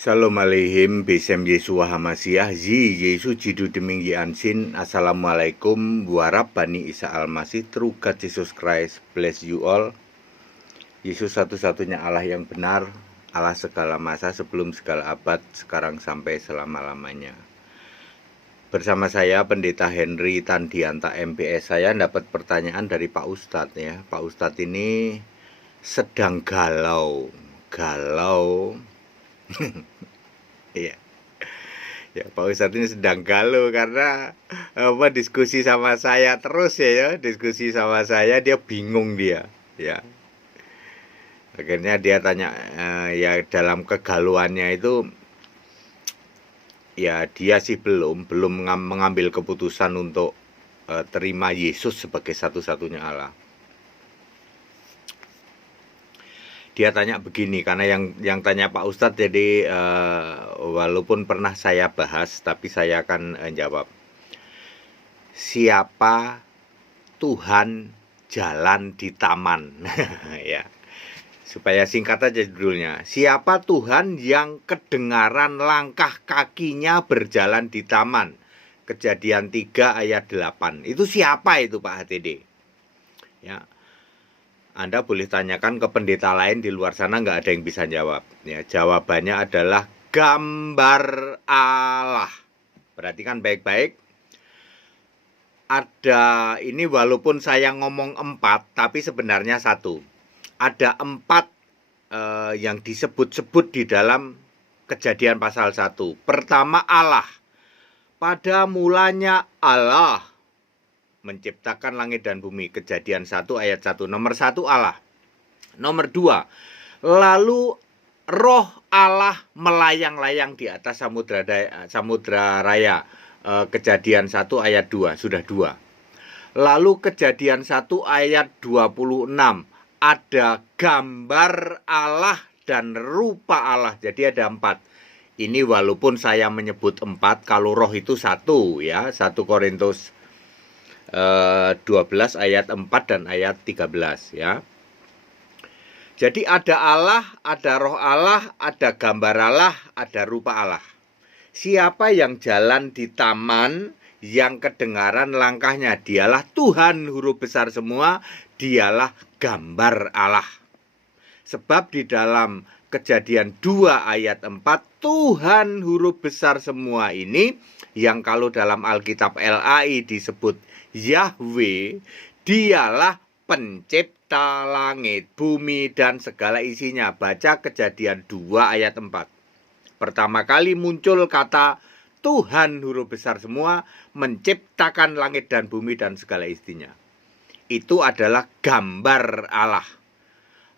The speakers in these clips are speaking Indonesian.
Shalom aleihim besem Yeshua Hamasiah Yi Yesu jidu deming Yi Ansin. Assalamualaikum warab Bani Isa Almasih. True God Jesus Christ bless you all. Yesus satu-satunya Allah yang benar, Allah segala masa, sebelum segala abad, sekarang sampai selama-lamanya. Bersama saya Pendeta Henry Tandianta MPS. Saya dapat pertanyaan dari Pak Ustadz ya. Pak Ustadz ini sedang galau. Iya. Ya, Pak Ustadz ini sedang galau karena diskusi sama saya terus diskusi sama saya, dia bingung ya. Akhirnya dia tanya, ya dalam kegaluannya itu ya dia sih belum mengambil keputusan untuk terima Yesus sebagai satu-satunya Allah. Dia tanya begini, karena yang tanya Pak Ustadz, jadi walaupun pernah saya bahas, tapi saya akan jawab. Siapa Tuhan jalan di taman? Ya, supaya singkat aja judulnya. Siapa Tuhan yang kedengaran langkah kakinya berjalan di taman? Kejadian 3 ayat 8. Itu siapa itu Pak HTD? Ya. Anda boleh tanyakan ke pendeta lain di luar sana, nggak ada yang bisa jawab. Ya, jawabannya adalah gambar Allah. Perhatikan baik-baik. Ada ini, walaupun saya ngomong 4, tapi sebenarnya 1. Ada 4 yang disebut-sebut di dalam Kejadian pasal 1. Pertama, Allah. Pada mulanya Allah menciptakan langit dan bumi. Kejadian 1 ayat 1. Nomor 1 Allah. Nomor 2, lalu roh Allah melayang-layang di atas samudra raya. Kejadian 1 ayat 2. Sudah 2. Lalu Kejadian 1 ayat 26. Ada gambar Allah dan rupa Allah. Jadi ada 4. Ini walaupun saya menyebut 4, kalau roh itu 1 ya. 1 Korintus 12 ayat 4 dan ayat 13 ya. Jadi ada Allah, ada roh Allah, ada gambar Allah, ada rupa Allah. Siapa yang jalan di taman, yang kedengaran langkahnya, dialah Tuhan huruf besar semua, dialah gambar Allah. Sebab di dalam Kejadian 2 ayat 4, Tuhan huruf besar semua ini, yang kalau dalam Alkitab LAI disebut Yahweh, dialah pencipta langit, bumi, dan segala isinya. Baca Kejadian 2 ayat 4. Pertama kali muncul kata Tuhan huruf besar semua, menciptakan langit dan bumi dan segala isinya. Itu adalah gambar Allah.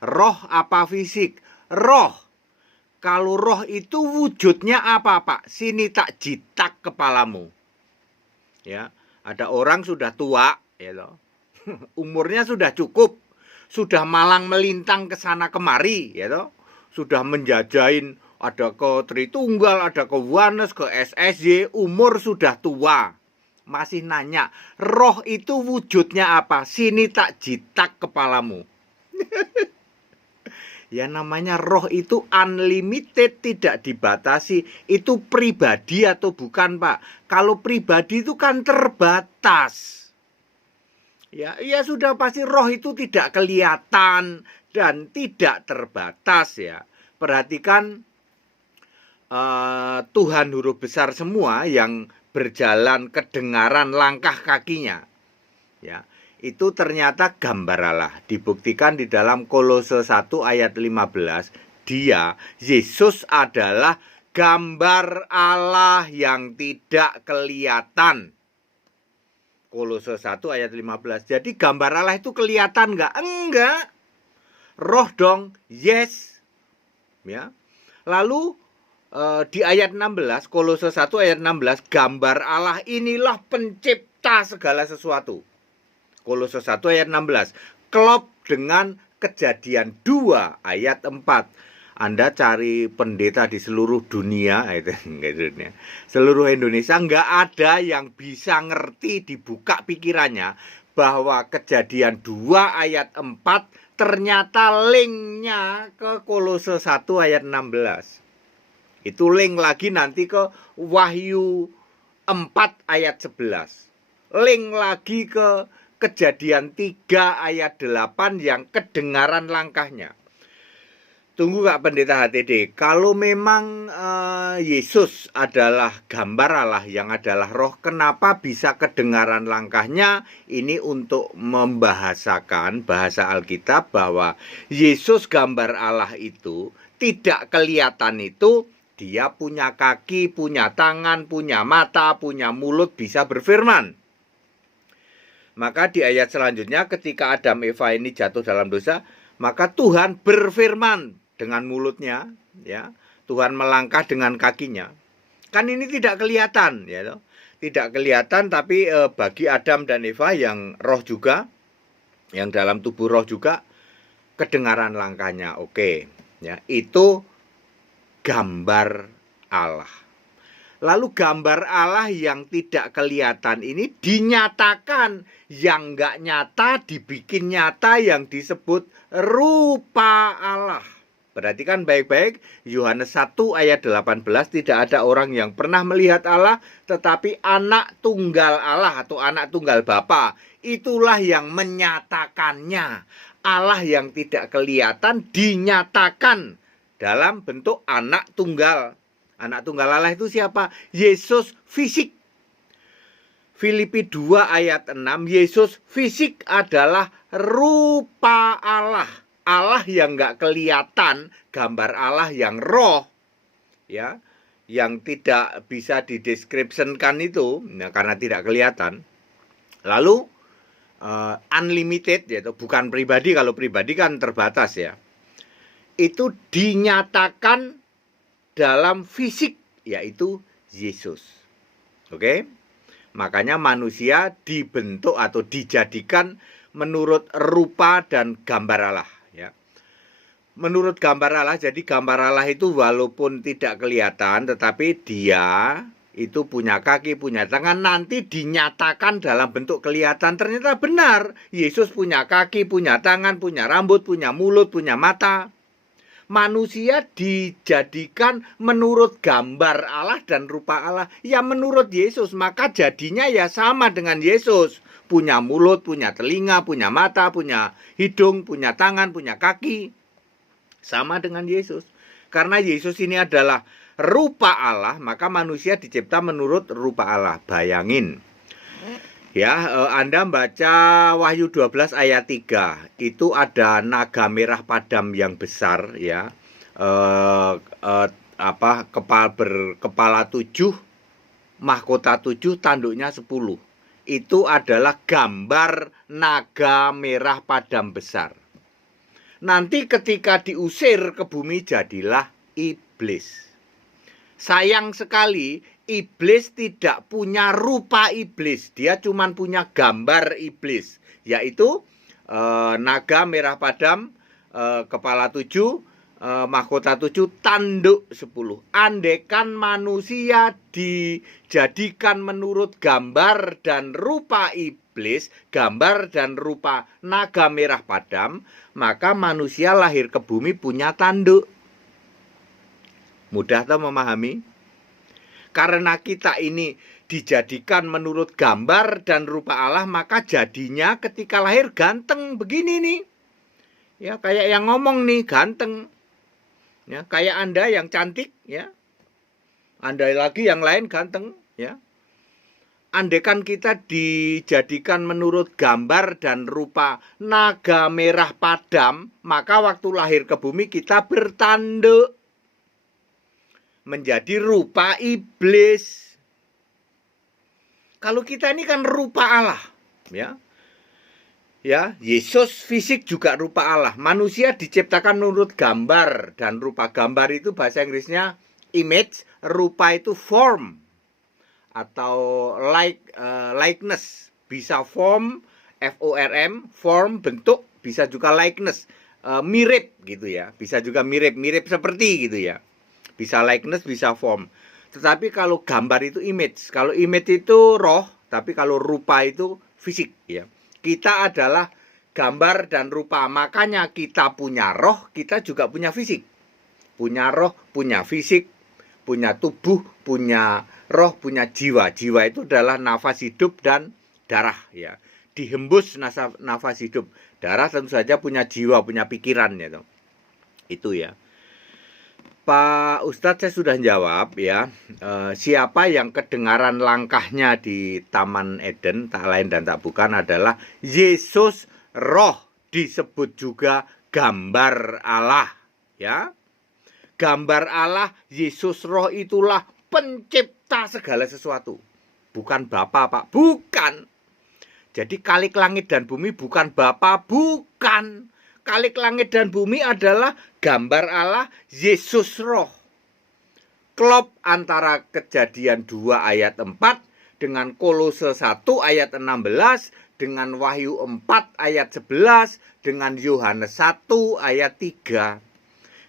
Roh apa fisik? Roh. Kalau roh itu wujudnya apa, Pak? Sini tak jitak kepalamu. Ya. Ada orang sudah tua, ya loh. Umurnya sudah cukup, sudah malang melintang ke sana kemari, ya loh. Sudah menjajain, ada ke Tritunggal, ada ke Wanes, ke SSY, umur sudah tua. Masih nanya, roh itu wujudnya apa? Sini tak jitak kepalamu. Ya namanya roh itu unlimited, tidak dibatasi. Itu pribadi atau bukan, Pak? Kalau pribadi itu kan terbatas. Ya sudah pasti roh itu tidak kelihatan dan tidak terbatas ya. Perhatikan Tuhan huruf besar semua yang berjalan kedengaran langkah kakinya. Ya. Itu ternyata gambar Allah. Dibuktikan di dalam Kolose 1 ayat 15. Dia, Yesus adalah gambar Allah yang tidak kelihatan. Kolose 1 ayat 15. Jadi gambar Allah itu kelihatan enggak? Enggak. Roh dong, yes. Ya. Lalu di ayat 16, Kolose 1 ayat 16, gambar Allah inilah pencipta segala sesuatu. Kolose 1 ayat 16. Klop dengan Kejadian 2 ayat 4. Anda cari pendeta di seluruh dunia, seluruh Indonesia, nggak ada yang bisa ngerti, dibuka pikirannya, bahwa Kejadian 2 ayat 4 ternyata linknya ke Kolose 1 ayat 16. Itu link lagi nanti ke Wahyu 4 ayat 11. Link lagi ke Kejadian 3 ayat 8 yang kedengaran langkahnya. Tunggu Kak Pendeta HTD, kalau memang Yesus adalah gambar Allah yang adalah roh, kenapa bisa kedengaran langkahnya? Ini untuk membahasakan bahasa Alkitab bahwa Yesus gambar Allah itu tidak kelihatan itu, dia punya kaki, punya tangan, punya mata, punya mulut, bisa berfirman. Maka di ayat selanjutnya ketika Adam Eva ini jatuh dalam dosa, maka Tuhan berfirman dengan mulutnya, ya. Tuhan melangkah dengan kakinya. Kan ini tidak kelihatan, ya. Tidak kelihatan, tapi bagi Adam dan Eva yang roh juga, yang dalam tubuh roh juga, kedengaran langkahnya. Oke, ya. Itu gambar Allah. Lalu gambar Allah yang tidak kelihatan ini dinyatakan, yang nggak nyata dibikin nyata, yang disebut rupa Allah. Perhatikan baik-baik, Yohanes 1 ayat 18, tidak ada orang yang pernah melihat Allah, tetapi anak tunggal Allah atau anak tunggal Bapa, itulah yang menyatakannya. Allah yang tidak kelihatan dinyatakan dalam bentuk anak tunggal. Anak tunggal Allah itu siapa? Yesus fisik. Filipi 2 ayat 6, Yesus fisik adalah rupa Allah. Allah yang nggak kelihatan, gambar Allah yang roh, ya, yang tidak bisa dideskripsikan itu, ya, karena tidak kelihatan. Lalu unlimited, yaitu bukan pribadi, kalau pribadi kan terbatas ya. Itu dinyatakan dalam fisik, yaitu Yesus. Oke? Makanya manusia dibentuk atau dijadikan menurut rupa dan gambar Allah. Menurut gambar Allah, jadi gambar Allah itu walaupun tidak kelihatan, tetapi dia itu punya kaki, punya tangan, nanti dinyatakan dalam bentuk kelihatan. Ternyata benar, Yesus punya kaki, punya tangan, punya rambut, punya mulut, punya mata. Manusia dijadikan menurut gambar Allah dan rupa Allah. Ya menurut Yesus, maka jadinya ya sama dengan Yesus. Punya mulut, punya telinga, punya mata, punya hidung, punya tangan, punya kaki. Sama dengan Yesus. Karena Yesus ini adalah rupa Allah, maka manusia dicipta menurut rupa Allah. Bayangin. Ya, Anda baca Wahyu 12 ayat 3. Itu ada naga merah padam yang besar, ya. Berkepala 7, mahkota 7, tanduknya 10. Itu adalah gambar naga merah padam besar. Nanti ketika diusir ke bumi jadilah iblis. Sayang sekali, iblis tidak punya rupa iblis. Dia cuma punya gambar iblis, yaitu naga merah padam, kepala 7, mahkota 7, tanduk 10. Andaikan manusia dijadikan menurut gambar dan rupa iblis, gambar dan rupa naga merah padam, maka manusia lahir ke bumi punya tanduk. Mudah tak memahami? Karena kita ini dijadikan menurut gambar dan rupa Allah, maka jadinya ketika lahir ganteng begini nih. Ya, kayak yang ngomong nih, ganteng. Ya, kayak Anda yang cantik, ya. Anda lagi yang lain ganteng, ya. Andaikan kita dijadikan menurut gambar dan rupa naga merah padam, maka waktu lahir ke bumi kita bertanduk menjadi rupa iblis. Kalau kita ini kan rupa Allah, ya. Ya, Yesus fisik juga rupa Allah. Manusia diciptakan menurut gambar dan rupa. Gambar itu bahasa Inggrisnya image, rupa itu form atau likeness. Bisa form, form, form bentuk, bisa juga likeness, mirip gitu ya. Bisa juga mirip seperti gitu ya. Bisa likeness, bisa form. Tetapi kalau gambar itu image. Kalau image itu roh, tapi kalau rupa itu fisik ya. Kita adalah gambar dan rupa. Makanya kita punya roh, kita juga punya fisik. Punya roh, punya fisik, punya tubuh, punya roh, punya jiwa. Jiwa itu adalah nafas hidup dan darah ya. Dihembus nafas hidup. Darah tentu saja punya jiwa, punya pikiran ya. Itu ya. Pak Ustadz, saya sudah jawab ya. Siapa yang kedengaran langkahnya di Taman Eden, tak lain dan tak bukan adalah Yesus Roh, disebut juga gambar Allah ya. Gambar Allah, Yesus Roh itulah pencipta segala sesuatu. Bukan Bapa, Pak, bukan. Jadi kalik langit dan bumi bukan Bapa, bukan. Kalik langit dan bumi adalah gambar Allah, Yesus Roh. Klop antara Kejadian 2 ayat 4 dengan Kolose 1 ayat 16, dengan Wahyu 4 ayat 11, dengan Yohanes 1 ayat 3.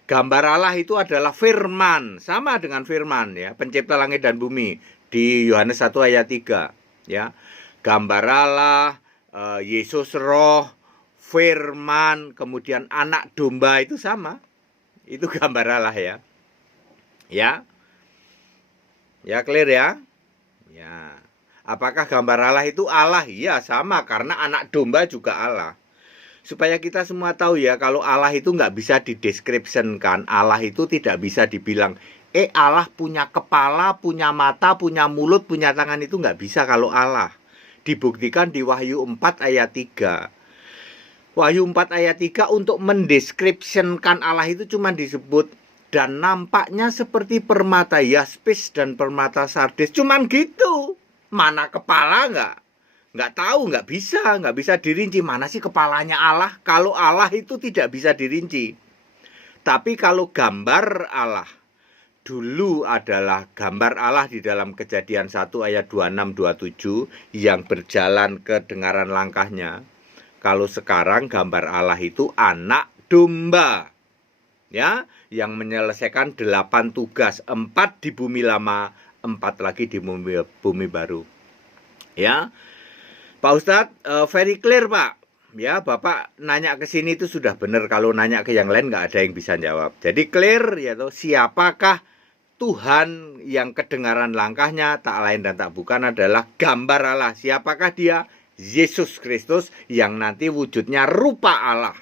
Gambar Allah itu adalah firman, sama dengan firman ya, pencipta langit dan bumi di Yohanes 1 ayat 3 ya. Gambar Allah, Yesus Roh, firman, kemudian anak domba itu sama. Itu gambar Allah ya. Ya. Ya, clear ya? Ya. Apakah gambar Allah itu Allah? Ya, sama, karena anak domba juga Allah. Supaya kita semua tahu ya, kalau Allah itu nggak bisa dideskripsikan. Allah itu tidak bisa dibilang, Allah punya kepala, punya mata, punya mulut, punya tangan. Itu nggak bisa kalau Allah. Dibuktikan di Wahyu 4 ayat 3. Wahyu 4 ayat 3 untuk mendeskripsikan Allah itu cuma disebut, dan nampaknya seperti permata yaspis dan permata sardes. Cuman gitu. Mana kepala nggak tahu, nggak bisa dirinci. Mana sih kepalanya Allah? Kalau Allah itu tidak bisa dirinci. Tapi kalau gambar Allah dulu adalah gambar Allah di dalam Kejadian 1 ayat 26-27 yang berjalan kedengaran langkahnya. Kalau sekarang gambar Allah itu anak domba ya, yang menyelesaikan 8 tugas, 4 di bumi lama, 4 lagi di bumi baru ya. Pak Ustadz, very clear Pak ya. Bapak nanya ke sini itu sudah benar. Kalau nanya ke yang lain nggak ada yang bisa jawab. Jadi clear ya toh, siapakah Tuhan yang kedengaran langkahnya, tak lain dan tak bukan adalah gambar Allah. Siapakah dia? Yesus Kristus yang nanti wujudnya rupa Allah.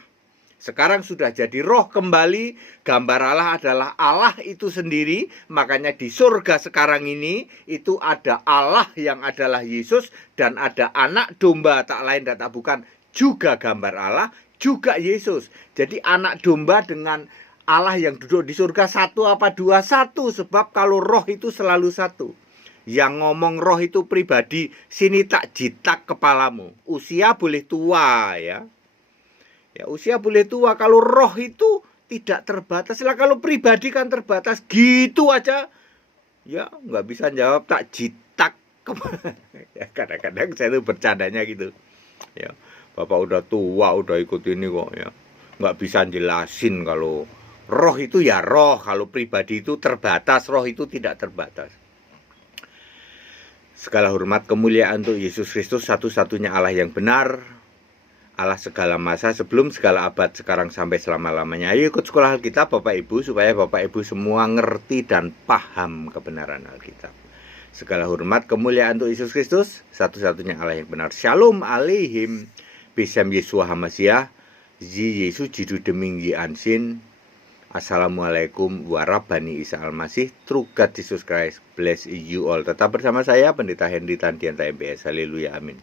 Sekarang sudah jadi roh kembali. Gambar Allah adalah Allah itu sendiri. Makanya di surga sekarang ini itu ada Allah yang adalah Yesus, dan ada anak domba tak lain dan tak bukan juga gambar Allah, juga Yesus. Jadi anak domba dengan Allah yang duduk di surga satu apa dua? Satu. Sebab kalau roh itu selalu satu. Yang ngomong roh itu pribadi, sini tak jitak kepalamu. Usia boleh tua ya. Ya, usia boleh tua. Kalau roh itu tidak terbatas. Lah kalau pribadi kan terbatas. Gitu aja. Ya, nggak bisa jawab, tak jitak. Ya, kadang-kadang saya tuh bercandanya gitu. Ya, Bapak udah tua, udah ikut ini kok ya. Nggak bisa jelasin kalau roh itu ya roh. Kalau pribadi itu terbatas, roh itu tidak terbatas. Segala hormat kemuliaan untuk Yesus Kristus, satu-satunya Allah yang benar, Allah segala masa, sebelum segala abad, sekarang sampai selama-lamanya. Ayo ikut sekolah Alkitab Bapak Ibu, supaya Bapak Ibu semua ngerti dan paham kebenaran Alkitab. Segala hormat kemuliaan untuk Yesus Kristus, satu-satunya Allah yang benar. Shalom aleihim, Bisem Yesua Hamasiah, Ji Yesus Jidu Deming Yi Ansin. Assalamualaikum warahmatullahi Isa-Al-Masih. True God Jesus Christ bless you all. Tetap bersama saya Pendeta Henry Tandianta MPS. Haleluya, amin.